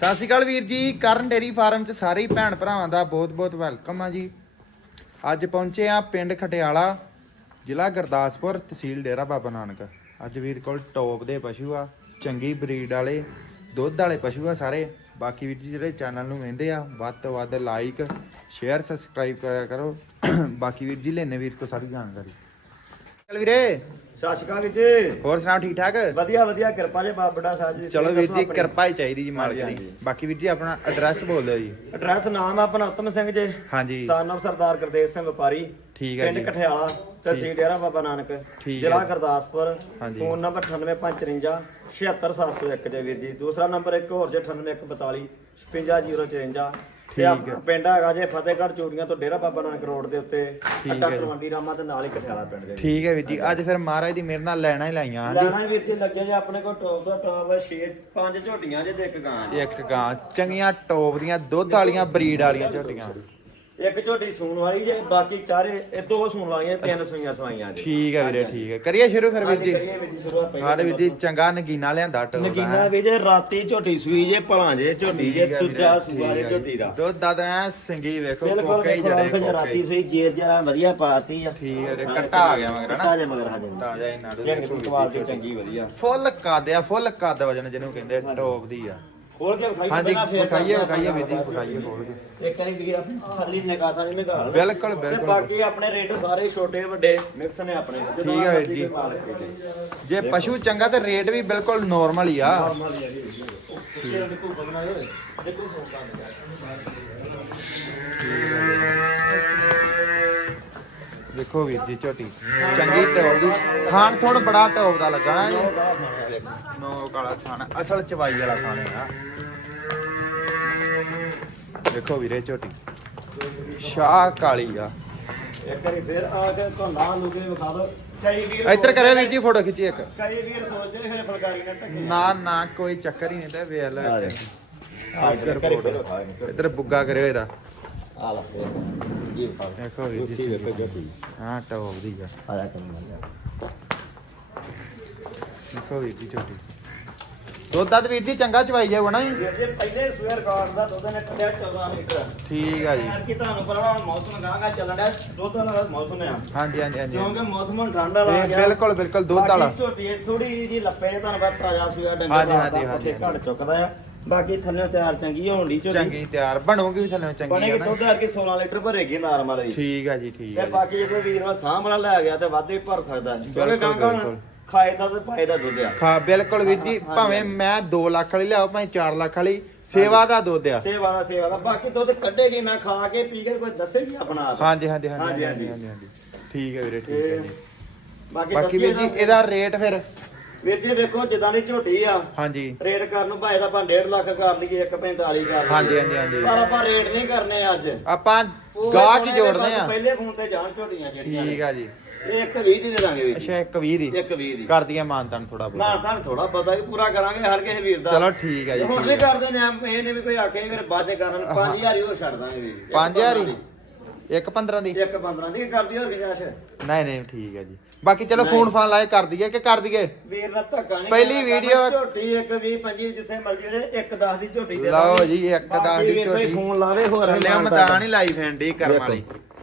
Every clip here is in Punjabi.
ਸਤਿ ਸ਼੍ਰੀ ਅਕਾਲ ਵੀਰ ਜੀ, ਕਰਨ ਡੇਰੀ ਫਾਰਮ 'ਚ ਸਾਰੇ ਹੀ ਭੈਣ ਭਰਾਵਾਂ ਦਾ ਬਹੁਤ-ਬਹੁਤ ਵੈਲਕਮ ਆ ਜੀ। ਅੱਜ ਪਹੁੰਚੇ ਆ ਪਿੰਡ ਖਟਿਆਲਾ, ਜ਼ਿਲ੍ਹਾ ਗੁਰਦਾਸਪੁਰ ਤਹਿਸੀਲ ਡੇਰਾ ਬਾਬਾ ਨਾਨਕ। ਅੱਜ ਵੀਰ ਕੋਲ ਟੌਪ ਦੇ ਪਸ਼ੂ ਆ, ਚੰਗੀ ਬਰੀਡ ਵਾਲੇ, ਦੁੱਧ ਵਾਲੇ ਪਸ਼ੂ ਆ ਸਾਰੇ। ਬਾਕੀ ਵੀਰ ਜੀ ਜਿਹੜੇ ਚੈਨਲ ਨੂੰ ਵੇਂਦੇ ਆ, ਵੱਧ ਤੋਂ ਵੱਧ ਲਾਈਕ ਸ਼ੇਅਰ ਸਬਸਕ੍ਰਾਈਬ ਕਰਿਆ ਕਰੋ। ਬਾਕੀ ਵੀਰ ਜੀ ਲੈਣੇ ਵੀਰ ਕੋ ਸਾਰੀ ਜਾਣਕਾਰੀ। ਵੀਰੇ। ਸਤਿ ਸ਼੍ਰੀ ਅਕਾਲ ਵੀਰ ਜੀ। ਹੋਰ ਸੁਣਾਓ ਠੀਕ ਠਾਕ? ਵਧੀਆ ਵਧੀਆ ਕਿਰਪਾ ਜੇ ਬਾਬਾ ਬੜਾ ਸਾਹਿਬ ਜੀ। ਚਲੋ ਵੀਰ ਜੀ ਕਿਰਪਾ ਹੀ ਚਾਹੀਦੀ ਜੀ ਮਾਲਕ ਦੀ। ਬਾਕੀ ਵੀਰ ਜੀ ਆਪਣਾ ਐਡਰੈਸ ਬੋਲ ਦਿਓ ਜੀ। ਐਡਰੈਸ ਨਾਮ ਆਪਣਾ ਉਤਮ ਸਿੰਘ ਜੀ। ਹਾਂਜੀ। ਸਾਨ ਸਰਦਾਰ ਗੁਰਦੇਵ ਸਿੰਘ ਵਪਾਰੀ। ਠੀਕ ਹੈ ਪਿੰਡ ਕਠਿਆਲਾ ਤਹਿਸੀਲ ਡੇਰਾ ਬਾਬਾ ਨਾਨਕ ਹੈ ਜ਼ਿਲ੍ਹਾ। ਗੁਰਦਾਸਪੁਰ। ਫੋਨ ਨੰਬਰ 98554 76701 ਜੇ ਵੀਰ ਜੀ ਦੂਸਰਾ ਨੰਬਰ ਇੱਕ ਹੋਰ ਜੇ 98142 55054 ਤੇ ਠੀਕ ਆਪਣਾ ਹੈ। ਪਿੰਡ ਹੈਗਾ ਜੇ ਫਤਿਹਗੜ੍ਹ ਚੂੜੀਆਂ ਤੋਂ ਡੇਰਾ ਬਾਬਾ ਨਾਨਕ ਰੋਡ ਦੇ ਉੱਤੇ ਅੱਡਾ ਹੈ। ਤਲਵੰਡੀ ਰਾਮਾ ਤੇ ਨਾਲ ਹੀ ਕਠਿਆਲਾ ਪਿੰਡ ਦੇ ਠੀਕ ਹੈ ਵੀਰ ਜੀ ਅੱਜ ਫਿਰ ਮਹਾਰਾਜ ਦੀ ਮੇਰੇ ਨਾਲ ਲੈਣਾ ਹੀ ਲਾਈਆਂ ਹਾਂਜੀ ਲੈਣਾ ਵੀਰ ਜੀ ਲੱਗੇ ਜੇ ਆਪਣੇ ਕੋਲ ਟੌਪ ਦਾ ਟੌਪ 6 5 ਝੋਟੀਆਂ ਜੇ ਤੇ ਇੱਕ ਗਾਂ। ਇੱਕ ਗਾਂ ਚੰਗੀਆਂ ਟੋਪ ਦੀਆਂ ਦੁੱਧ ਵਾਲੀਆਂ ਬਰੀਡ ਵਾਲੀਆਂ ਝੋਟੀਆਂ ਇੱਕ ਝੋਟੀ ਸੂਣ ਵਾਲੀ ਜੇ ਬਾਕੀ ਚਾਰੇ ਇਹ ਦੋ ਸੂਣ ਵਾਲੀਆਂ ਤਿੰਨ ਸੂਈਆਂ ਸਵਾਈਆਂ ਜੀ ਠੀਕ ਹੈ ਵੀਰੇ ਠੀਕ ਹੈ ਕਰੀਏ ਸ਼ੁਰੂ ਫਿਰ ਵੀਰ ਜੀ? ਕਰੀਏ ਵੀਰ ਜੀ ਸ਼ੁਰੂਆਤ ਪਹਿਲਾਂ ਹਾਂ ਵੀਰ ਜੀ ਚੰਗਾ ਨਗੀਨਾ ਲਿਆਂਦਾ ਟੋਪ ਨਗੀਨਾ ਵੀ ਜੇ ਰਾਤੀ ਝੋਟੀ ਸੂਈ ਜੇ ਭਲਾਂ ਜੇ ਝੋਟੀ ਜੇ ਦੂਜਾ ਸੂਆ ਜੇ ਝੋਟੀ ਦਾ। ਦੁੱਧ ਦਾ ਤਾਂ ਸਿੰਗੀ ਵੇਖੋ ਕੋਕੇ ਹੀ ਜੜੇ ਜੇ ਰਾਤੀ ਸੂਈ ਜੇਰ ਜਰਾ ਵਧੀਆ ਪਾਤੀ ਆ। ਠੀਕ ਹੈ ਕੱਟਾ ਆ ਗਿਆ ਮਗਰ ਕੱਟਾ ਹਨਾ ਜੇ ਮਗਰ ਤਾਜ਼ਾ ਹੀ ਨਾਲ ਚੰਗੀ ਕੁਆਲਿਟੀ ਚੰਗੀ ਵਧੀਆ। ਫੁੱਲ ਕੱਦ ਆ ਫੁੱਲ ਕੱਦ ਵਜਨ ਜਿਹਨੂੰ ਕਹਿੰਦੇ ਟੋਪ ਦੀ ਆ। ਖੋਲ ਕੇ ਵਿਖਾਈ ਹਾਂਜੀ ਪਹਿਲਾਂ ਫੇਰ ਵਿਖਾਈਏ ਵਿਖਾਈਏ ਵੀਰ ਜੀ ਵਿਖਾਈਏ ਖੋਲ ਕੇ। ਇੱਕ ਵਾਰੀ ਵੀਰ ਆਪਣੀ ਖਾਲੀ ਨਿਗਾਹ ਥਾਣੀ ਨਿਗਾਹ ਬਿਲਕੁਲ, ਬਿਲਕੁਲ। ਬਾਕੀ ਆਪਣੇ ਰੇਟ ਸਾਰੇ ਛੋਟੇ ਵੱਡੇ ਮਿਕਸ ਨੇ ਆਪਣੇ। ਠੀਕ ਹੈ ਵੀਰ ਜੀ। ਜੇ ਪਸ਼ੂ ਚੰਗਾ ਤੇ ਰੇਟ ਵੀ ਬਿਲਕੁਲ ਨੋਰਮਲ ਹੀ ਆ। ਦੇਖੋ ਵੀਰ ਜੀ ਝੋਟੀ। ਚੰਗੀ ਟੌਪ ਦੀ। ਖਾਣ ਥੋੜ ਬੜਾ ਟੌਪ ਦਾ ਲੱਗਣਾ ਜੀ। ਨੋ ਕਾਲਾ ਖਾਣਾ ਅਸਲ ਚਵਾਈ ਵਾਲਾ ਖਾਣਾ ਆ। ਦੇਖੋ ਵੀਰੇ ਝੋਟੀ। ਸ਼ਾਹ ਕਾਲੀ ਆ। ਇੱਕ ਵਾਰੀ ਫੇਰ ਆ ਕੇ ਧੰਨਾ ਲੁਕੇ ਵਿਖਾ ਦੋ ਕਈ ਵੀਰ ਇੱਧਰ ਕਰਿਓ ਵੀਰ ਜੀ ਫੋਟੋ ਖਿੱਚੀ ਇੱਕ। ਕਈ ਵੀਰ ਸੋਚਦੇ ਨੇ ਫਿਰ ਫਲਕਾਰੀ ਨਾਲ ਟੱਕੇ ਨਾ ਨਾ ਕੋਈ ਚੱਕਰ ਹੀ ਨਹੀਂ ਤੇ ਵੇਖ ਲੈ। ਇੱਧਰ ਬੁੱਗਾ ਕਰਿਓ ਇਹਦਾ। ਆ ਲਾ ਫੇਰ ਇਹ ਵਿਖਾ ਦੇਖੋ ਵੀਰ ਜੀ ਜੁੱਤੀ ਹਾਂ ਟੌਪ ਦੀ ਆ। ਆਇਆ ਕੰਮ ਆ ਦੇਖੋ ਵੀਰ ਜੀ ਝੋਟੀ ਦੁੱਧ ਦਾ ਵੀਰ ਜੀ ਚੰਗਾ ਚਵਾਈ ਜਾਊਗਾ ਨਾ ਜੀ। ਵੀਰ ਜੀ ਪਹਿਲੇ ਸਵੇਰ ਰਿਕਾਰਡ ਦਾ ਦੁੱਧ ਨੇ ਕੱਢਿਆ 14 ਲੀਟਰ। ਠੀਕ ਆ ਜੀ। ਯਾਰ ਕੀ ਤੁਹਾਨੂੰ ਪਤਾ ਹੁਣ ਮੌਸਮ ਗਾਂਗਾ ਚੱਲਣ ਡਿਆ ਦੁੱਧ ਵਾਲਾ ਮੌਸਮ ਆ। ਹਾਂਜੀ ਹਾਂਜੀ ਹਾਂਜੀ। ਕਿਉਂਕਿ ਮੌਸਮ ਹੁਣ ਠੰਡ ਵਾਲਾ ਆ ਇਹ ਗਿਆ। ਬਿਲਕੁਲ ਬਿਲਕੁਲ ਦੁੱਧ ਵਾਲਾ। ਝੋਟੀ ਥੋੜੀ ਜੀ ਲੱਪੇ ਤੁਹਾਨੂੰ ਪਤਾ ਤਾਜ਼ਾ ਸੂਆ ਡੰਗਰ ਹਾਂਜੀ, ਦਾ ਹਾਂਜੀ, ਹਾਂਜੀ, ਘੜ ਚੁੱਕਦਾ ਆ। ਬਾਕੀ ਥੱਲੇ ਤਿਆਰ ਚੰਗੀ ਹੋਣ ਦੀ ਝੋਟੀ ਚੰਗੀ ਤਿਆਰ ਬਣੂਗੀ ਵੀ ਥੱਲੇ ਚੰਗੀ ਬਣੇਗੀ ਆ ਨਾ? ਦੁੱਧ ਕਰਕੇ 16 ਲੀਟਰ ਭਰੇਗੀ ਨਾਰਮਲ ਜੀ ਠੀਕ ਆ ਜੀ ਠੀਕ ਤੇ ਆ ਜੀ। ਬਾਕੀ ਜੇ ਵੀਰ ਵਾ ਸਾਂਭ ਵਾਲਾ ਲੈ ਗਿਆ ਤੇ ਵਾਧੇ ਭਰ ਸਕਦਾ। ਕਿਉਂਕਿ ਬਿਲਕੁਲ, ਬਿਲਕੁਲ। ਖਾਏ ਦਾ ਤੇ ਪਾਏ ਦਾ ਦੁੱਧ ਆ। ਖਾ ਬਿਲਕੁਲ ਵੀਰ ਜੀ ਭਾਵੇਂ ਮੈਂ 2 ਲੱਖ ਵਾਲੀ ਲਿਆਓ ਭਾਵੇਂ 4 ਲੱਖ ਵਾਲੀ ਸੇਵਾ ਦਾ ਦੁੱਧ ਆ। ਸੇਵਾ ਦਾ ਸੇਵਾ ਦਾ। ਬਾਕੀ ਦੁੱਧ ਕੱਢੇਗੀ ਨਾ ਖਾ ਕੇ ਪੀ ਕੇ ਕੋਈ ਦੱਸੇਗੀ ਆਪਣਾ ਆਪ। ਹਾਂਜੀ ਹਾਂਜੀ ਹਾਂਜੀ ਹਾਂਜੀ, ਹਾਂਜੀ ਠੀਕ ਹੈ ਵੀਰੇ ਠੀਕ ਹੈ ਤੇ ਜੀ। ਬਾਕੀ ਬਾਕੀ ਵੀਰ ਜੀ ਇਹਦਾ ਰੇਟ ਫਿਰ? ਵੀਰ ਜੀ ਵੇਖੋ ਜਿੱਦਾਂ ਦੀ ਝੋਟੀ ਆ ਹਾਂਜੀ। ਰੇਟ ਕਰਨ ਨੂੰ ਭਾਵੇਂ ਤਾਂ ਆਪਾਂ 1.5 ਲੱਖ ਕਰ ਲਈਏ 1.45 ਕਰ ਲਈਏ। ਹਾਂਜੀ, ਹਾਂਜੀ, ਹਾਂਜੀ। ਪਰ ਆਪਾਂ ਰੇਟ ਨਹੀਂ ਕਰਨੇ ਅੱਜ। ਆਪਾਂ ਗਾਹਕ ਹੀ ਜੋੜਦੇ ਆ। ਪਹਿਲੇ ਫੋਨ ਤੇ ਜਾਣ ਝੋਟੀਆਂ ਜਿਹੜੀਆਂ ਠੀਕ ਆ ਜੀ। ਇਹ ਇੱਕ 20 ਦੀ ਦੇ ਦਾਂਗੇ ਵੀਰ ਅੱਛਾ ਇੱਕ 20 ਦੀ। ਇੱਕ 20 ਦੀ। ਕਰ ਦਈਏ ਮਾਨਤਾਨ ਥੋੜਾ ਬਹੁਤ। ਤਾਂ ਥੋੜਾ ਪਤਾ ਹੀ ਪੂਰਾ ਕਰਾਂਗੇ ਹਰ ਕਿਸੇ ਵੀਰ ਦਾ। ਚਲੋ ਠੀਕ ਆ ਜੀ ਹੁਣ ਵੀ ਆ। ਕਰਦੇ ਨੇ ਇਹ ਨੇ ਵੀ ਕੋਈ ਆਖੇ ਫਿਰ ਬਾਅਦ ਕਰਨ 5000 ਹੀ ਹੋਰ ਛੱਡ ਦਾਂਗੇ ਵੀਰ ਜੀ। 5000 ਹੀ? ਇੱਕ 15 ਦੀ? ਇੱਕ 15 ਦੀ ਕਰਦੀ ਹੋ ਗਿਆਸ਼ ਨਹੀਂ ਨਹੀਂ ਠੀਕ ਹੈ ਜੀ। ਬਾਕੀ ਚਲੋ ਫੋਨ ਫਾਨ ਲਾਏ ਕਰ ਦਈਏ ਕਿ ਕਰ ਦਈਏ ਵੀਰ ਦਾ ਧੱਕਾ ਨਹੀਂ ਪਹਿਲੀ ਵੀਡੀਓ- ਝੋਟੀ ਇੱਕ 20 25 ਜਿੱਥੇ ਮਰਜ਼ੀ ਦੇ ਇੱਕ 10 ਦੀ ਝੋਟੀ ਦੇ ਲਓ। ਜੀ, ਇੱਕ ਬਾਕੀ ਦਸ ਦੀ ਵੀਰ ਕੋਈ ਝੋਟੀ। ਫੋਨ ਲਾਵੇ ਹੋਰ ਮਾਨਤਾ ਮੈਦਾਨ ਹੀ ਲਾਈ ਫੈਂਡੀ ਕਰਮ ਦੇਖੋ। ਵਾਲੀ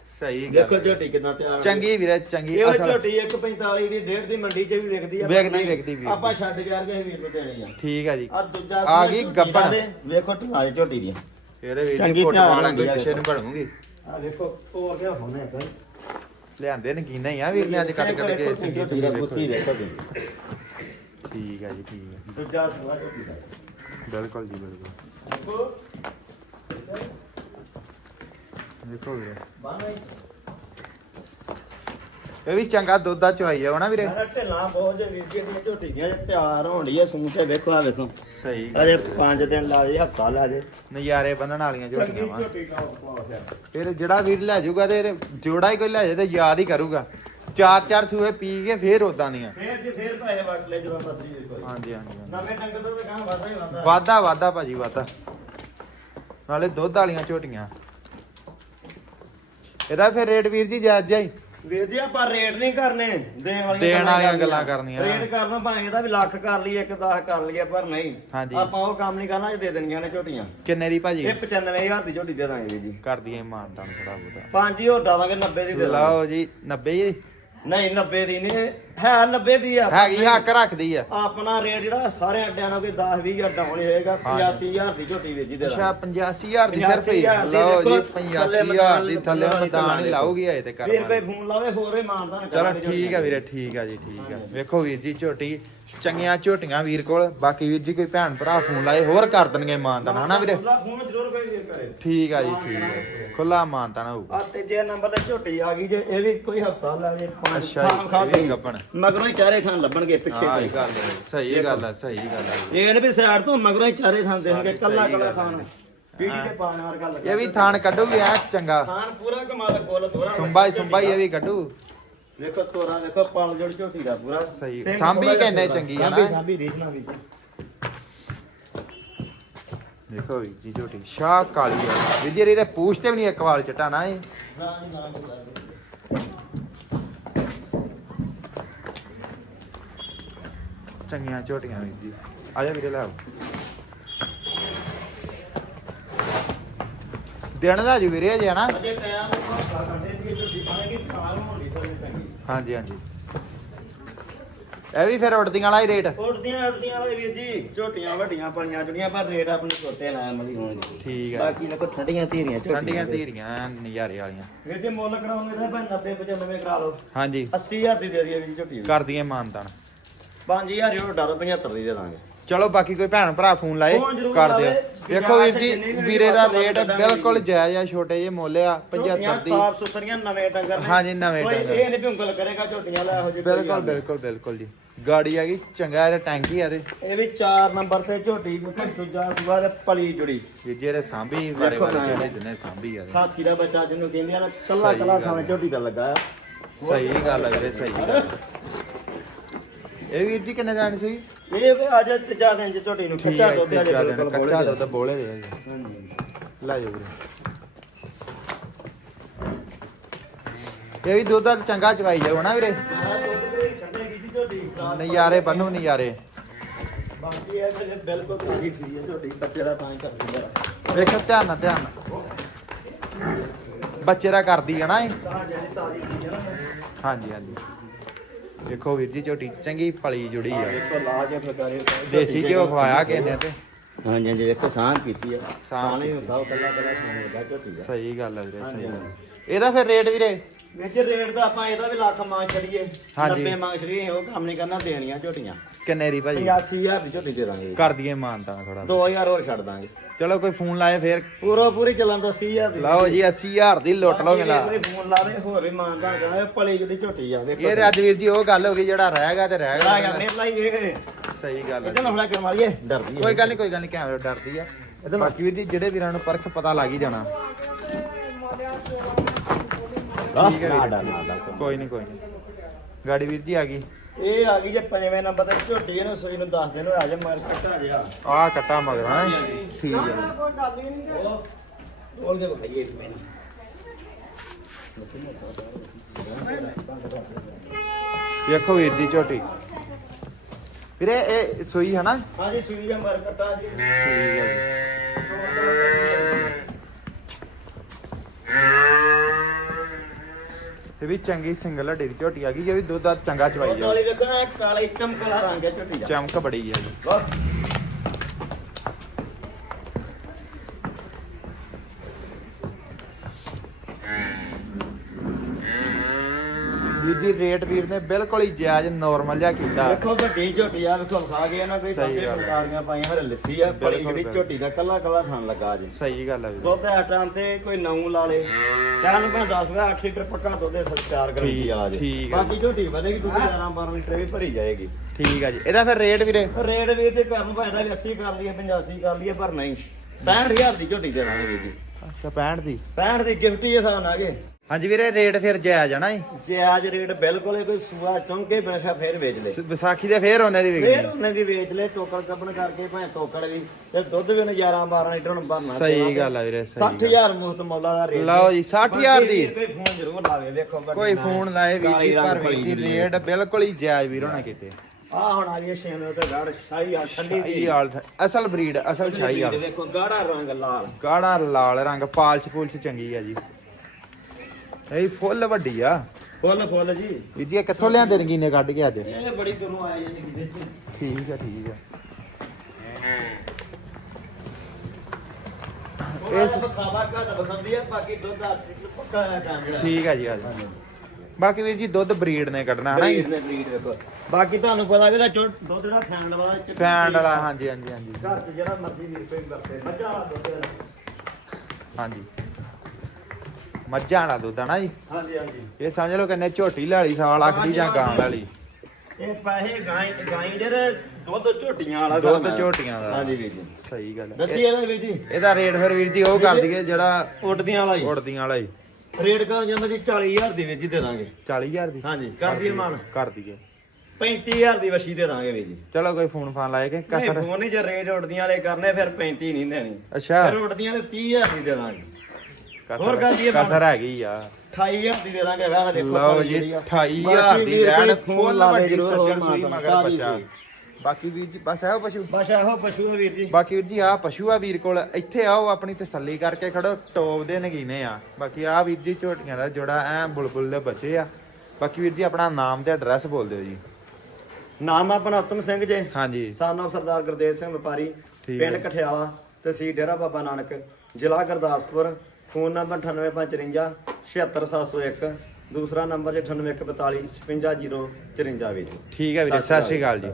ਸਹੀ ਦੇਖੋ ਗੱਲ ਝੋਟੀ ਕਿਦਾਂ ਤਿਆਰ। ਚੰਗੀ ਵੀਰੇ ਚੰਗੀ ਇਹ ਅਸਲ ਝੋਟੀ 145 ਦੀ ਡੇਢ ਦੀ ਮੰਡੀ 'ਚ ਵੀ ਵਿਕਦੀ ਆ ਵਿਕਦੀ, ਵਿਕਦੀ, ਵਿਕਦੀ। ਆਪਾਂ ਛੱਡ ਕੇ ਆ ਕੇ ਵੀਰ ਨੂੰ ਦੇਣੀ ਆ ਠੀਕ ਹੈ ਜੀ ਆ ਦੂਜਾ ਆ ਗਈ। ਦੇ, ਵੇਖੋ ਢਾਲੇ ਝੋਟੀ ਦੀਆਂ ਇਹਦੇ ਵਿੱਚ ਚੰਗੀ ਹੁੰਦੀ ਆ ਪਿੱਛੇ ਨੂੰ ਦੇਖੋ। ਬਣੂਗੀ ਆ ਵੇਖੋ ਤੋੜ ਕੇ ਹੋਣੇ ਆ ਲਿਆਂਦੇ ਨਗੀਨਾ ਹੀ ਆ ਵੀਰ ਨੇ ਅੱਜ ਕੱਟ ਕੱਟ ਕੇ। ਸਿੰਗੀ ਸਿੰਗੀ ਕੁੱਤੀ ਦੇਖੋ। ਠੀਕ ਹੈ ਜੀ ਠੀਕ ਹੈ ਦੂਜਾ ਸੂਆ ਝੋਟੀ ਦਾ। ਬਿਲਕੁਲ ਜੀ ਬਿਲਕੁਲ। ਦੇਖੋ। ਦੇਖੋ ਵੀਰੇ। ਬਾਹਰ ਇਹ ਵੀ ਚੰਗਾ ਦੁੱਧ ਦਾ ਚਵਾਈ ਆ ਨਾ ਵੀਰੇ। ਢਿੱਲਾ ਬਹੁਤ ਜੇ ਵੀਰ ਜੀ ਦੀਆਂ ਝੋਟੀ ਦੀਆਂ ਜੇ ਤਿਆਰ ਹੋਣ ਦੀ ਸੂਣ ਤੇ ਵੇਖੋ ਆ ਵੇਖੋ। ਸਹੀ ਅਜੇ 5 ਦਿਨ ਲਾ ਜੇ ਹਫਤਾ ਲਾ ਜੇ। ਨਜ਼ਾਰੇ ਬੰਨਣ ਵਾਲੀਆਂ ਝੋਟੀਆਂ ਵਾ। ਫਿਰ ਜਿਹੜਾ ਵੀਰ ਲੈ ਜਾਊਗਾ ਤੇ ਇਹਦੇ ਜੋੜਾ ਹੀ ਕੋਈ ਲੈ ਜਾਏ ਤੇ ਯਾਦ ਹੀ ਕਰੂਗਾ। ਚਾਰ ਚਾਰ ਸੂਏ ਪੀ ਕੇ ਫੇਰ ਉਦਾਂ ਦੀਆਂ। ਫੇਰ ਜੇ ਫੇਰ ਪੈਸੇ ਵਟ ਲੈ ਜਦੋਂ ਪਤਰੀ ਦੇ ਕੋਈ ਹਾਂਜੀ ਹਾਂਜੀ ਹਾਂਜੀ। ਨਵੇਂ ਡੰਗਰ ਤੋਂ ਤਾਂ ਕਹਾਂ ਵਾਧਾ ਹੀ ਵਾਧਾ ਵਾਧਾ ਵਾਧਾ ਭਾਜੀ ਵਾਧਾ। ਨਾਲੇ ਦੁੱਧ ਵਾਲੀਆਂ ਝੋਟੀਆਂ। ਇਹਦਾ ਫਿਰ ਰੇਟ ਵੀਰ ਜੀ ਜਾਇਜ਼ ਜਾਈ ਵੀਰ ਜੀ ਆਪਾਂ ਰੇਟ ਨਹੀਂ ਕਰਨੇ। ਦੇਣ ਵਾਲੀਆਂ ਦੇਣ ਵਾਲੀਆਂ। ਗੱਲਾਂ ਕਰਨੀਆਂ। ਰੇਟ ਕਰਨਾ ਭਾਵੇਂ ਇਹਦਾ ਵੀ ਲੱਖ ਕਰ ਲਈ ਇੱਕ 10 ਕਰ ਲਈਏ ਪਰ ਨਹੀਂ। ਹਾਂਜੀ। ਆਪਾਂ ਉਹ ਕੰਮ ਨਹੀਂ ਕਰਨਾ ਜੇ ਦੇ ਦੇਣੀਆਂ ਨੇ ਝੋਟੀਆਂ। ਕਿੰਨੇ ਦੀ ਭਾਜੀ? ਇਹ 95000 ਦੀ ਝੋਟੀ ਦੇ ਦਾਂਗੇ ਵੀਰ ਜੀ। ਕਰ ਦਈਏ ਮਾਨਤਾਂ ਥੋੜਾ ਬਹੁਤਾ। ਪੰਜ ਹੀ ਹੋਰ ਡਾਵਾਂਗੇ 90 ਦੀ ਦੇ ਦਾਂਗੇ। ਲਓ ਜੀ 90 ਜੀ ਨਹੀਂ 90 ਦੀ ਨਹੀਂ ਹੈ 90 ਦੀ ਆ। ਹੈਗੀ ਹੱਕ ਰੱਖਦੀ ਆ। ਆਪਣਾ ਰੇਟ ਜਿਹੜਾ ਸਾਰੇ ਅੱਡਿਆਂ ਨਾਲ ਕੋਈ 10 20000 ਡਾਊਨ ਹੋਏਗਾ 85000 ਦੀ ਝੋਟੀ ਜੀ ਦੇ ਅੱਛਾ ਦਾਂਗੇ। 85000 ਦੀ ਸਿਰਫ ਹੀ? 85,000 ਦੀ ਲਓ ਜੀ ਦੇਖੋ, 85000 ਦੀ ਥੱਲੇ ਮੈਦਾਨ ਹੀ ਲਾਉਗੀ ਅਜੇ ਤੇ ਕਰ ਵੀਰ ਕੋਈ ਫੋਨ ਲਾਵੇ ਹੋਰ ਵੀ ਮਾਨਦਾ ਚਲੋ ਠੀਕ ਆ ਵੀਰੇ ਠੀਕ ਆ ਜੀ ਠੀਕ ਆ। ਵੇਖੋ ਵੀਰ ਜੀ ਝੋਟੀ ਚੰਗੀਆਂ ਝੋਟੀਆਂ ਵੀਰ ਕੋਲ ਬਾਕੀ ਵੀਰ ਜੀ ਕੋਈ ਭੈਣ ਭਰਾ ਫੋਨ ਲਾਏ ਹੋਰ ਕਰ ਦੇਣਗੇ ਮਾਨਤਾਨ ਹਨਾ ਵੀਰੇ? ਫੋਨ ਜ਼ਰੂਰ ਕੋਈ ਵੀਰ। ਕਰੇ ਠੀਕ ਆ ਜੀ ਠੀਕ ਆ ਖੁੱਲਾ ਮਾਨਤਾਨ ਹੋਊ। ਆ ਤੀਜੇ ਨੰਬਰ ਤੇ ਝੋਟੀ ਆ ਗਈ ਜੇ ਇਹ ਵੀ ਕੋਈ ਹਫਤਾ ਲੈ ਜੇ ਪੰਜ ਅੱਛਾ ਥਾਂ ਜੀ ਖਾ ਇਹ ਵੀ ਗੱਪਣ ਮਗਰੋਂ ਹੀ ਚਾਰੇ ਥਾਂ ਲੱਭਣਗੇ ਪਿੱਛੇ ਹਾਂ ਇਹ ਗੱਲ ਹੈ ਸਹੀ ਗੱਲ ਆ ਸਹੀ ਗੱਲ ਆ ਇਹ ਨੇ ਵੀ ਸਾਈਡ ਤੋਂ ਮਗਰੋਂ ਹੀ ਚਾਰੇ ਥਾਂ ਦੇਣਗੇ ਕੱਲਾ ਕੱਲਾ ਗੱਲ ਥਾਂ ਪੀੜੀ ਤੇ ਪਾਣ ਵਰਗਾ ਲੱਗਾ ਇਹ ਵੀ ਥਾਣ ਕੱਢੂਗੀ ਐ ਚੰਗਾ। ਥਾਂ ਪੂਰਾ ਕਮਾਲ ਕੋਲ ਦੋਰਾ ਸੁੰਬਾਈ ਸੁੰਬਾਈ ਇਹ ਵੀ ਕੱਢੂ। ਵੇਖੋ ਤੋਰਾ ਵੇਖੋ ਪਾਲ ਜੋੜ ਝੋਟੀ ਦਾ ਪੂਰਾ। ਸਹੀ। ਸਿੰਘ ਸਾਂਭੀ ਥੋੜ੍ਹਾ ਜਿਹਾ ਕਿੰਨੇ ਤੋਰਾ। ਚੰਗੀ ਆ ਨਾ। ਸਾਂਭੀ ਸਾਂਭੀ ਰੀਝਣਾ ਵੀ। ਦੇਖੋ ਜੀ ਝੋਟੀ ਸ਼ਾਹ ਕਾਲੀ ਆ। ਵੀਰ ਜੀ ਇਹਦੇ ਪੂਛ ਤੇ ਵੀ ਨਹੀਂ ਇੱਕ ਵਾਲ ਚਟਾਣਾ ਇਹ ਚੰਗੀਆਂ ਝੋਟੀਆਂ ਵੀਰ ਜੀ। ਆ ਜਾ ਵੀਰੇ ਲੈ ਆਓ। ਦਿਨ ਦਾ ਜੀ ਵੀਰੇ ਅਜੇ ਹਨਾ? ਅਜੇ ਟਾਈਮ ਹਫਤਾ ਘੰਟੇ ਦੀ ਝੋਟੀ ਪਾਏਗੀ ਖਾਲ ਹੋਣੀ ਥੋੜੀ ਚੰਗੀ ਹਾਂਜੀ ਹਾਂਜੀ। ਇਹ ਵੀ ਫਿਰ ਉੜਦੀਆਂ ਵਾਲਾ ਹੀ ਰੇਟ। ਉੱਡਦੀਆਂ ਉੱਡਦੀਆਂ ਵਾਲੇ ਵੀਰ ਜੀ ਝੋਟੀਆਂ ਵੱਡੀਆਂ ਪਲੀਆਂ ਜੁੜੀਆਂ ਪਰ ਰੇਟ ਆਪਣੇ ਛੋਟੇ ਨਾ ਮਲੀ ਹੋਣਗੇ ਠੀਕ ਆ। ਬਾਕੀ ਦੇਖੋ ਠੰਡੀਆਂ ਧੀਰੀਆਂ ਝੋਟੀਆਂ ਠੰਡੀਆਂ ਧੀਰੀਆਂ ਨਜ਼ਾਰੇ ਵਾਲੀਆਂ। ਵੀਰ ਜੀ ਮੁੱਲ ਕਰਾਉਂਗੇ ਤਾਂ ਭਾਵੇਂ 90 95 ਕਰਾ ਲਓ। ਹਾਂਜੀ। 80000 ਦੀ ਦੇ ਦਈਏ ਵੀਰ ਝੋਟੀ ਕਰ ਦਈਏ ਮਾਨਤਾਨ। 5000 ਰੁਪਏ ਡਾਲੋ 75 ਦੀ ਦੇ ਦਾਂਗੇ। ਚਲੋ ਬਾਕੀ ਕੋਈ ਭੈਣ ਭਰਾ ਫੋਨ ਲਾਏ ਕਰ ਦਿਓ। ਵੇਖੋ ਵੀਰ ਜੀ ਵੀਰੇ ਦਾ ਰੇਟ ਬਿਲਕੁਲ ਜਾਇਜ਼ ਆ ਛੋਟੇ ਜਿਹੇ ਮੁੱਲ ਆ 75 ਦੀ ਸਾਫ਼ ਸੁਥਰੀਆਂ ਨਵੇਂ ਡੰਗਰ ਨੇ ਹਾਂਜੀ, ਨਵੇਂ ਕੋਈ ਡੰਗਰ। ਇਹ ਨਹੀਂ ਵੀ ਉਂਗਲ ਕਰੇਗਾ ਝੋਟੀਆਂ ਲੈ ਇਹੋ ਜਿਹੀ ਬਿਲਕੁਲ। ਬਿਲਕੁਲ ਬਿਲਕੁਲ ਜੀ ਗਾੜੀ ਆ ਗਈ ਚੰਗਾ ਇਹਦਾ ਟੈਂਕੀ ਆ ਤੇ ਇਹ ਵੀ 4 ਨੰਬਰ ਤੇ ਝੋਟੀ ਦੂਜਾ ਸੁਆ ਤੇ ਪਲੀ ਜੁੜੀ ਵੀਰ ਜੀ ਇਹਦੇ ਸਾਂਭੀ ਵਾਰੇ ਨਾ ਜਿਹੜੇ। ਦਿਨੇ ਸਾਂਭੀ ਆ। ਹਾਥੀ ਦਾ ਬੱਚਾ ਜਿਹਨੂੰ ਕਹਿੰਦੇ ਆ ਕੱਲਾ ਕੱਲਾ ਹੈ। ਝੋਟੀ ਦਾ ਲੱਗਾ ਆ ਸਹੀ ਗੱਲ ਆ ਵੀਰੇ ਸਹੀ ਗੱਲ। ਇਹ ਵੀਰ ਜੀ ਕਿੰਨੇ ਜਾਣ ਸੀ ਇਹ ਵੀ ਅੱਜ ਤੀਜਾ ਦਿਨ ਚ ਝੋਟੀ ਨੂੰ ਠੀਕ ਕੱਚਾ ਹੈ ਦੁੱਧ ਆ ਕੱਚਾ ਬਿਲਕੁਲ ਦੁੱਧ ਕੱਚਾ ਦੁੱਧ ਬੋਲੇ ਦੇ ਆ ਜੀ। ਹਾਂਜੀ। ਲੈ ਜਾਓ ਵੀਰੇ। ਇਹ ਵੀ ਦੁੱਧ ਦਾ ਚੰਗਾ ਚਵਾਈ ਜਾਓ ਨਾ ਵੀਰੇ? ਆਹ ਦੁੱਧ ਤੇ ਛੱਡੇਗੀ ਜੀ ਝੋਟੀ ਨਜ਼ਾਰੇ ਬੰਨੂ ਨਜ਼ਾਰੇ। ਬਾਕੀ ਇਹ ਤੇ ਬਿਲਕੁਲ ਤਾਜ਼ੀ ਖਰੀ ਹੈ ਝੋਟੀ ਬੱਚੇ ਦਾ ਤਾਂ ਹੀ ਕਰਦੀ ਜਰਾ ਵੇਖੋ ਧਿਆਨ ਨਾਲ ਧਿਆਨ ਨਾਲ। ਬੱਚੇ ਦਾ ਕਰਦੀ ਹੈ ਨਾ ਇਹ? ਤਾਂ ਜਿਹੜੀ ਤਾਜ਼ੀ ਖਰੀ ਹੈ ਨਾ। ਹਾਂਜੀ ਹਾਂਜੀ। ਵੇਖੋ ਵੀਰ ਜੀ ਝੋਟੀ ਚੰਗੀ ਪਲੀ ਜੁੜੀ ਆ। ਆ ਦੇਖੋ ਲਾ ਕੇ ਫਕਾਰੇ ਦੇਸੀ ਘਿਓ ਖਵਾਇਆ ਕਿਸੇ ਨੇ ਤੇ? ਹਾਂਜੀ ਹਾਂਜੀ ਦੇਖੋ ਸਾਂਭ ਕੀਤੀ ਆ। ਸਾਂਭ ਨਹੀਂ ਹੁੰਦਾ ਉਹ ਕੱਲਾ ਕੱਲਾ ਖਾਣੇ ਦਾ ਝੋਟੀ ਦਾ। ਸਹੀ ਗੱਲ ਹੈ ਵੀਰੇ ਸਹੀ ਗੱਲ ਇਹਦਾ ਫਿਰ ਰੇਟ ਵੀਰੇ? ਵਿੱਚ ਰੇਟ ਦਾ ਆਪਾਂ ਇਹਦਾ ਵੀ ਲੱਖ ਮੰਗ ਛੜੀਏ ਹਾਂਜੀ। 90 ਮੰਗ ਛੜੀਏ ਉਹ ਕੰਮ ਨਹੀਂ ਕਰਨਾ ਦੇਣੀਆਂ ਝੋਟੀਆਂ। ਕਿੰਨੇ ਦੀ ਭਾਜੀ 85000 ਦੀ ਝੋਟੀ ਦੇ ਦਾਂਗੇ। ਕਰ ਦਈਏ ਮਾਨਤਾ ਥੋੜਾ 2000 ਹੋਰ ਛੱਡ ਦਾਂਗੇ। ਚਲੋ ਕੋਈ ਫੋਨ ਲਾਏ ਫੇਰ। ਪੂਰਾ ਪੂਰੀ ਚੱਲਣ ਦਾ 80000 ਦੀ। ਲਓ ਜੀ 80000 ਦੀ ਲੁੱਟ ਲਓ ਮੇਲਾ। ਕੋਈ ਫੋਨ ਲਾ ਦੇ ਹੋਰ ਵੀ ਮੰਗਦਾ ਕਰਾਂ ਪਲੀ ਜਿਹੜੀ ਝੋਟੀ ਆ ਦੇਖੋ ਇਹ ਤੇ ਅੱਜ ਵੀਰ ਜੀ ਉਹ ਗੱਲ ਹੋ ਗਈ ਜਿਹੜਾ ਰਹਿ ਗਿਆ ਤੇ ਰਹਿ ਲਾ ਗਿਆ ਕਰਨੇ ਲਾਈ ਇਹ। ਸਹੀ ਗੱਲ ਹੈ ਇਹਦੇ ਨਾਲ ਫੜਾ ਕਰ ਮਾਰੀਏ ਡਰਦੀ ਕੋਈ ਗੱਲ ਨਹੀਂ ਕੋਈ ਗੱਲ ਨਹੀਂ ਕੈਮਰਾ ਡਰਦੀ ਆ। ਬਾਕੀ ਵੀਰ ਜੀ ਜਿਹੜੇ ਵੀਰਾਂ ਨੂੰ ਪਰਖ ਪਤਾ ਲੱਗ ਹੀ ਜਾਣਾ। ਨਾ ਨਾ ਕੋਈ ਨਹੀਂ ਕੋਈ ਨਹੀਂ। ਗਾੜੀ ਵੀਰ ਜੀ ਆ ਗਈ। ਇਹ ਆ ਗਈ ਜੇ ਪੰਜਵੇਂ ਨੰਬਰ ਤੇ ਝੋਟੀ ਇਹਨੂੰ ਸੂਈ ਨੂੰ ਦੱਸ ਦਿਨ ਆ ਜਾ ਮਾਰ ਕੱਟਾ ਜਿਆ ਆ। ਕੱਟਾ ਮਗਰ ਹਾਂ? ਠੀਕ ਹੈ ਬੋਲ ਦੇ ਮੈਨੂੰ ਵੇਖੋ ਵੀਰ ਜੀ ਝੋਟੀ। ਵੀਰੇ ਇਹ ਸੋਈ ਹੈ ਨਾ? ਹਾਂਜੀ ਸੂਈ ਦਾ ਮਾਰ ਕੱਟਾ ਜੀ ਠੀਕ ਹੈ ਇਹ ਵੀ ਚੰਗੀ ਸਿੰਗਲ ਹੱਡੀ ਦੀ ਝੋਟੀ ਆ ਗਈ ਇਹ ਵੀ ਦੁੱਧ ਦਾ ਚੰਗਾ ਚਵਾਈ ਜਾ ਨਾਲੀ ਵੇਖਣਾ ਕਾਲੇ ਚਮਕਲਾ ਰੰਗ ਹੈ ਝੋਟੀ ਦਾ। ਚਮਕ ਬੜੀ ਆ ਜੀ। ਜੀ ਰੇਟ ਵੀਰ ਨੇ ਬਿਲਕੁਲ ਹੀ ਜਾਇਜ਼ ਨਾਰਮਲ ਜਿਹਾ ਕੀਤਾ। ਦੇਖੋ ਵੱਡੀ ਝੋਟੀ ਆ ਵੇਖੋ ਖਾ ਗਿਆ ਨਾ ਕੋਈ ਸਹੀ ਸਾਹਮਣੇ ਗੱਲ ਹੈ। ਫੁਲਕਾਰੀਆਂ ਪਾਈਆਂ ਹਰੇ ਲੱਸੀ ਆ ਬੜੀ ਬਿਲਕੁਲ, ਜਿਹੜੀ ਝੋਟੀ ਦਾ ਕੱਲਾ ਕੱਲਾ ਖਾਣ ਲੱਗਾ ਜੀ। ਸਹੀ ਗੱਲ ਹੈ ਵੀਰ। ਦੁੱਧ ਟਾਈਮ ਤੇ ਕੋਈ ਨੌ ਲਾ ਲੇ। ਕਹਿਣ ਨੂੰ ਮੈਂ 10 ਗਾ 8 ਲੀਟਰ ਪੱਕਾ ਦੁੱਧ ਦੇ ਚਾਰ ਗਰੰਟੀ ਆ ਜੀ। ਠੀਕ। ਬਾਕੀ ਝੋਟੀ ਵਧੇਗੀ ਦੁੱਧ 11 12 ਲੀਟਰ ਵੀ ਭਰੀ ਜਾਏਗੀ। ਠੀਕ ਆ ਜੀ। ਇਹਦਾ ਫਿਰ ਰੇਟ ਵੀਰੇ? ਰੇਟ ਵੀ ਤੇ ਕਰਨ ਭਾਇਦਾ ਵੀ 80 ਕਰ ਲਈਏ 85 ਕਰ ਲਈਏ ਪਰ ਨਹੀਂ। 65000 ਦੀ ਝੋਟੀ ਦੇ ਦਾਂਗੇ ਵੀਰ ਜੀ। ਅੱਛਾ 65 ਦੀ? 65 ਦੀ ਗਿਫਟ ਹੀ ਹਿਸਾਬ ਨਾਲ ਆਗੇ ਹਾਂਜੀ ਵੀਰੇ ਰੇਟ ਫਿਰ ਜਾਇਜ਼ ਜਾਣਾ ਜੀ ਜੇ? ਅੱਜ ਰੇਟ ਬਿਲਕੁਲ ਹੀ ਕੋਈ ਸੂਆ ਚੌਂਕੇ ਬਿਨਫਾ ਫੇਰ ਵੇਚ ਲੈ। ਵਿਸਾਖੀ ਦੇ ਫੇਰ ਉਹਨੇ ਦੀ ਫੇਰ ਵਿਕਣੀ ਉਹਨੇ ਦੀ ਵੇਚ ਲੈ ਟੋਕਲ ਕੱਪਣ ਕਰਕੇ ਭਾਵੇਂ ਟੋਕਲ ਵੀ ਤੇ ਦੁੱਧ ਵੀ ਉਹਨੇ 11 12 ਲੀਟਰ ਨੂੰ ਭਰਨਾ ਸਹੀ ਗੱਲ ਆ ਵੀਰੇ ਸਹੀ ਗੱਲ। 60000 ਮੁਫਤ ਮੌਲਾ ਦਾ ਰੇਟ ਲਓ ਜੀ, 60,000 ਦੀ। ਕੋਈ ਫੋਨ ਜ਼ਰੂਰ ਲਾਵੇ ਗੱਡੀ ਕੋਈ। ਫੋਨ ਲਾਏ ਵੀਰ ਜੀ ਪਰ ਵੀਰ ਜੀ ਰੇਟ ਬਿਲਕੁਲ ਹੀ ਜਾਇਜ਼ ਵੀਰ ਹੋਣਾ ਕਿਤੇ। ਆ ਹੁਣ ਆ ਗਈ ਛੇਨ ਤੇ ਗੜ ਸ਼ਾਹੀ ਆ ਠੰਡੀ ਦੀ ਅਸਲ ਬਰੀਡ ਅਸਲ ਸ਼ਾਹੀ ਵਾਲ। ਦੇਖੋ ਗਾੜਾ ਰੰਗ ਲਾਲ। ਗਾੜਾ ਲਾਲ ਰੰਗ ਪਾਲਚ ਪੂਲਚ ਚੰਗੀ ਆ ਜੀ। ਇਹ ਫੁੱਲ ਵੱਡੀ ਆ। ਫੁੱਲ ਫੁੱਲ ਜੀ। ਵੀਰ ਜੀ ਇਹ ਕਿੱਥੋਂ ਲਿਆਂਦੇ ਨਗੀਨੇ ਕੱਢ ਕੇ ਅੱਜ? ਇਹ ਬੜੀ ਦੂਰੋਂ ਆਏ ਜੀ ਕਿਤੇ ਠੀਕ ਆ ਠੀਕ ਆ। ਇਸ ਖਾਵਾ ਘੱਟ ਬਖੰਦੀ ਆ ਬਾਕੀ ਦੁੱਧ ਆ ਪੱਕਾ ਆ ਜਿਹੜਾ। ਠੀਕ ਆ ਜੀ ਆ ਜੀ। ਬਾਕੀ ਵੀਰ ਜੀ ਦੁੱਧ ਬਰੀਡ ਨੇ ਕੱਢਣਾ ਹਨਾ ਜੀ? ਬਰੀਡ ਨੇ ਬਰੀਡ ਵੇਖੋ। ਬਾਕੀ ਤੁਹਾਨੂੰ ਪਤਾ ਵੀ ਇਹਦਾ ਚੁੱਟ ਦੁੱਧ ਜਿਹੜਾ ਫੈਂਡ ਵਾਲਾ ਫੈਂਡ ਵਾਲਾ ਹਾਂਜੀ ਹਾਂਜੀ ਹਾਂਜੀ। ਘਰ ਚ ਜਿਹੜਾ ਮਰਜ਼ੀ ਵੀਰ ਕੋਈ ਵਰਤੇ ਮੱਝਾਂ ਵਾਲਾ ਦੁੱਧ। ਹਾਂਜੀ। ਮੱਝਾਂ ਵਾਲਾ ਦੁੱਧ ਨਾ ਜੀ? ਹਾਂਜੀ ਹਾਂਜੀ। ਇਹ ਸਮਝ ਲਓ ਕਿੰਨੇ ਝੋਟੀ ਲਾਲੀ ਸਾਲ ਆਖਦੀ ਜਾਂ ਗਾਂ ਵਾਲੀ ਇਹ ਪੈਸੇ ਗਾਈ ਗਾਈ ਜਿਹੜੇ ਦੁੱਧ ਝੋਟੀਆਂ ਵਾਲਾ ਦੁੱਧ ਨਾਲ। ਝੋਟੀਆਂ ਦਾ। ਹਾਂਜੀ ਵੀਰ ਜੀ। ਸਹੀ ਗੱਲ ਹੈ। ਦੱਸੀ ਇਹਦਾ ਵੀਰ ਜੀ। ਇਹਦਾ ਰੇਟ ਫਿਰ ਵੀਰ ਜੀ ਉਹ ਕਰ ਦਈਏ ਜਿਹੜਾ ਉੱਡਦੀਆਂ ਵਾਲਾ ਹੀ ਉੜਦੀਆਂ ਵਾਲਾ ਹੀ ਰੇਟ ਕਰ ਜਾਂਦਾ ਜੀ 40000 ਦੀ ਵੀਰ ਜੀ ਦੇ ਦਾਂਗੇ। 40000 ਦੀ? ਹਾਂਜੀ ਕਰ ਦਈਏ ਮਾਨ ਕਰ ਦਈਏ। 35000 ਦੀ ਵਸ਼ੀ ਦੇ ਦਾਂਗੇ ਵੀਰ ਜੀ। ਚਲੋ ਕੋਈ ਫੋਨ ਫਾਨ ਲਾਏ ਕਿ ਨਹੀਂ ਕਸਰ ਫੋਨ ਨਹੀਂ ਜੇ ਰੇਟ ਉੱਡਦੀਆਂ ਵਾਲੇ ਕਰਨੇ ਫਿਰ 35 ਨਹੀਂ ਦੇਣੀ। ਅੱਛਾ। ਫਿਰ ਉੱਡਦੀਆਂ ਵਾਲੇ 30000 ਦੀ ਦੇ ਦਾਂਗੇ। ਹੋਰ ਕਰ ਦਈਏ? ਕਸਰ ਹੈਗੀ ਆ। 28000 ਦੀ ਦੇ ਦਾਂਗੇ ਵਾਹ ਦੇਖੋ ਲਓ ਜੀ ਜਿਹੜੀ ਆ। 28000 ਦੀ ਕੋਈ ਫੁੱਲ ਲਾ ਦੇ ਵੱਡੀ ਸੱਜਣ ਸੂਈ ਮਗਰ ਬੱਚਾ। ਬਾਕੀ ਵੀਰ ਜੀ ਬਸ ਇਹੋ ਪਸ਼ੂ। ਬਸ ਇਹੋ ਪਸ਼ੂ ਵੀਰ ਜੀ। ਬਾਕੀ ਵੀਰ ਜੀ ਆ ਪਸ਼ੂ ਆ ਵੀਰ ਕੋਲ। ਇੱਥੇ ਆਓ ਆਪਣੀ ਤਸੱਲੀ ਕਰਕੇ ਖੜੋ। ਟੋਪ ਦੇ ਨਗੀਨੇ ਆ। ਬਾਕੀ ਆ ਵੀਰ ਜੀ ਝੋਟੀਆਂ ਦਾ ਜੋੜਾ ਐ ਬੁਲਬੁਲ ਦੇ ਬੱਚੇ ਆ। ਬਾਕੀ ਵੀਰ ਜੀ ਆਪਣਾ ਨਾਮ ਤੇ ਐਡਰੈਸ ਬੋਲ ਦਿਓ ਜੀ। ਨਾਮ ਆਪਣਾ ਉਤਮ ਸਿੰਘ ਜੇ। ਹਾਂਜੀ। ਸਾਨ ਆਫ ਸਰਦਾਰ ਗੁਰਦੇਵ ਸਿੰਘ ਵਪਾਰੀ ਪਿੰਡ। ਕਠਿਆਲਾ ਤਹਿਸੀਲ ਡੇਰਾ ਬਾਬਾ ਨਾਨਕ ਜ਼ਿਲ੍ਹਾ ਗੁਰਦਾਸਪੁਰ। ਫੋਨ ਨੰਬਰ 9855 76701 ਦੂਸਰਾ ਨੰਬਰ 9842 55054 ਵਿੱਚ ਠੀਕ ਹੈ ਵੀਰੇ ਸਤਿ ਸ਼੍ਰੀ ਅਕਾਲ ਜੀ।